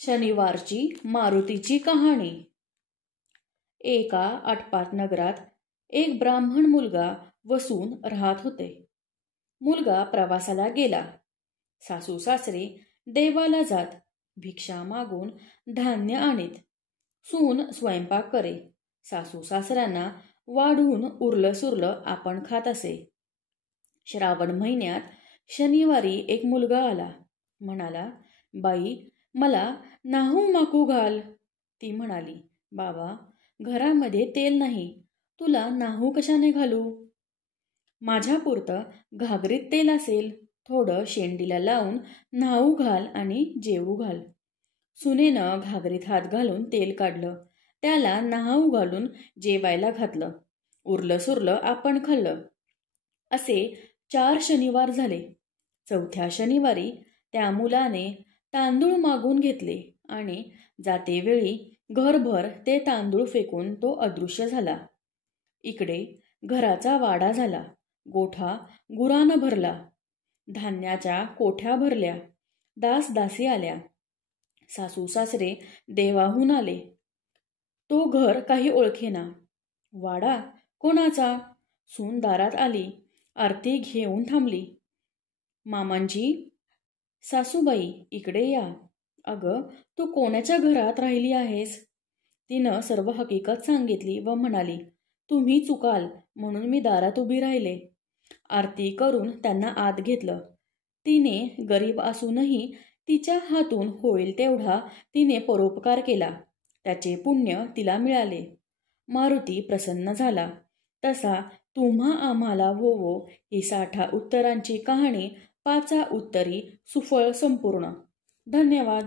शनिवारची मारुतीची कहाणी। एका आटपाट नगरात एक ब्राह्मण मुलगा वसून राहत होते। मुलगा प्रवासाला गेला। सासू सासरे देवाला जात, भिक्षा मागून धान्य आणीत। सून स्वयंपाक करे, सासू सासऱ्यांना वाढून उरलं सुरलं आपण खात असे। श्रावण महिन्यात शनिवारी एक मुलगा आला, म्हणाला, बाई मला नाहू माकू घाल। ती म्हणाली, बाबा घरामध्ये तेल नाही, तुला नाहू कशाने घालू? माझ्यापुरतं घागरीत तेल असेल, थोडं शेंडीला लावून न्हाऊ घाल आणि जेवू घाल। सुनेनं घागरीत हात घालून तेल काढलं, त्याला न्हाऊ घालून जेवायला घातलं, उरलं सुरलं आपण खाल्लं। असे 4 शनिवार झाले। चौथ्या शनिवारी त्या मुलाने तांदूळ मागून घेतले आणि जातेवेळी घरभर ते तांदूळ फेकून तो अदृश्य झाला। इकडे घराचा वाडा झाला, गोठा गुरानं भरला, धान्याच्या कोठ्या भरल्या, दास दासी आल्या, सासू सासरे देवाहून आले। तो घर काही ओळखेना, वाडा कोणाचा? सून दारात आली, आरती घेऊन थांबली। मामांजी, सासूबाई इकडे या। अगं तू कोणाच्या घरात राहिली आहेस? तिनं सर्व हकीकत सांगितली व म्हणाली, तुम्ही चुकाल म्हणून मी दारात उभी राहिले। आरती करून त्यांना आत घेतलं। तिने गरीब असूनही तिच्या हातून होईल तेवढा तिने परोपकार केला, त्याचे पुण्य तिला मिळाले। मारुती प्रसन्न झाला। तसा तुम्हा आम्हाला होवो ही 60 उत्तरांची कहाणी 5 उत्तरी सुफळ संपूर्ण। धन्यवाद।